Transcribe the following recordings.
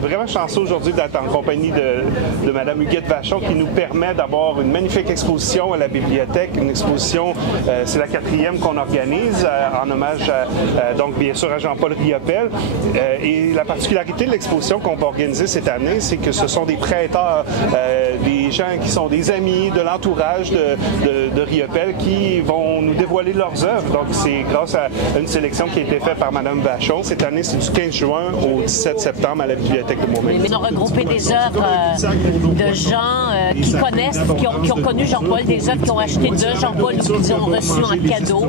vraiment chanceux aujourd'hui d'être en compagnie de Mme Huguette Vachon qui nous permet d'avoir une magnifique exposition à la bibliothèque, une exposition, c'est la 4e qu'on organise en hommage donc bien sûr à Jean-Paul Riopelle. Et la particularité de l'exposition qu'on va organiser cette année, c'est que ce sont des prêteurs, des gens qui sont des amis de l'entourage de Riopelle qui vont nous dévoiler leurs œuvres. Donc c'est grâce à une sélection qui a été faite par Mme Vachon. Cette année, c'est du 15 juin au 17 septembre à la Bibliothèque de Montmagny. Ils ont regroupé des œuvres de gens qui connaissent, qui ont connu Jean-Paul, des œuvres qui ont acheté de Jean-Paul ou qu'ils ont reçu en cadeau.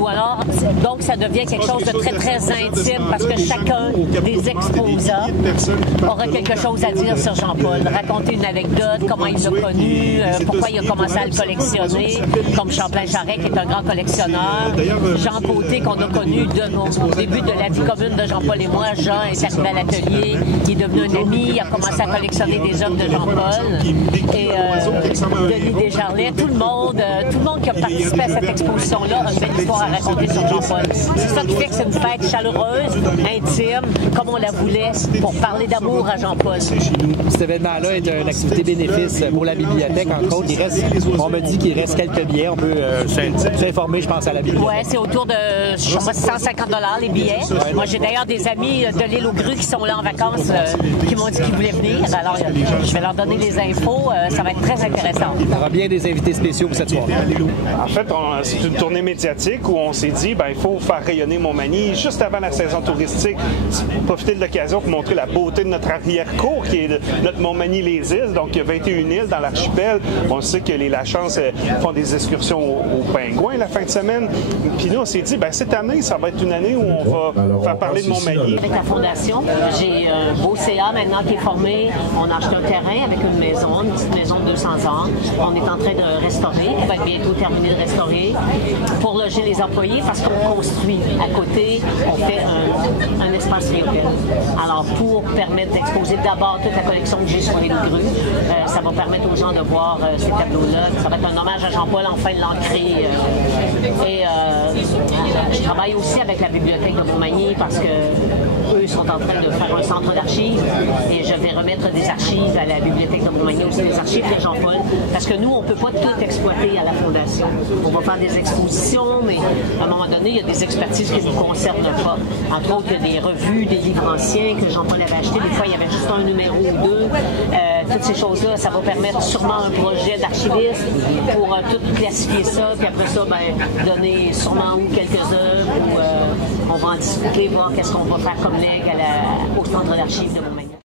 Ou alors, donc ça devient quelque chose de très, très intime parce que chacun des exposants aura quelque chose à dire sur Jean-Paul. Raconter une anecdote, comment il l'a connu, pourquoi il a commencé à le collectionner, comme Champlain-Charret qui est un grand collectionneur. Jean Côté qu'on a connu au début de la vie commune de Jean-Paul et moi. Jean est arrivé à l'atelier, il est devenu un ami, il a commencé à collectionner des œuvres de Jean-Paul. Et Denis Desjarlais, tout le monde qui a participé à cette exposition-là a une belle histoire à raconter sur Jean-Paul. C'est ça qui fait que c'est une fête chaleureuse, intime, comme on la voulait, pour parler d'amour à Jean-Paul. Cet événement-là est une activité bénéfice pour la bibliothèque, entre autres. On me dit qu'il reste quelques billets. On peut s'informer, je pense, à la bibliothèque. Oui, c'est autour de 150 $ les billets. Ouais. Moi, j'ai d'ailleurs des amis de l'île aux Grues qui sont là en vacances qui m'ont dit qu'ils voulaient venir. Alors, je vais leur donner les infos. Ça va être très intéressant. Il y aura bien des invités spéciaux pour cette soirée. En fait, c'est une tournée médiatique où on s'est dit il faut faire rayonner Montmagny juste avant la saison touristique. Profiter de l'occasion pour montrer la beauté de notre arrière-cour qui est notre Montmagny-les-Îles. Donc, il y a 21 îles dans l'archipel. On sait que les Lachance font des excursions aux Pingouins la fin de semaine. Puis nous, on s'est dit, cette année, ça va être une année où on va faire parler de Montmagny. Avec la Fondation, j'ai un beau CA maintenant qui est formé. On a acheté un terrain avec une petite maison de 200 ans. On est en train de restaurer. On va bientôt terminer de restaurer pour loger les employés parce qu'on construit. À côté, on fait un espace Riopelle. Alors, pour permettre d'exposer d'abord toute la collection que j'ai sur les grues, ça va permettre aux gens de voir ces tableaux-là. Ça va être un hommage à Jean-Paul, enfin de l'ancrer. Je travaille aussi avec la Bibliothèque de Montmagny parce que eux sont en train de faire un centre d'archives et je vais remettre des archives à la Bibliothèque de Montmagny, aussi des archives de Jean-Paul, parce que nous, on ne peut pas tout exploiter à la Fondation. On va faire des expositions, mais à un moment donné, il y a des expertises qui ne nous concernent pas. Entre autres, il y a des revues, des livres anciens que Jean-Paul avait achetés. Des fois, il y avait juste un numéro ou deux. Toutes ces choses-là, ça va permettre sûrement un projet d'archiviste pour tout classifier ça, puis après ça, donner sûrement quelques œuvres, ou on va en discuter, voir qu'est-ce qu'on va faire comme legs au centre d'archives de Montmagny.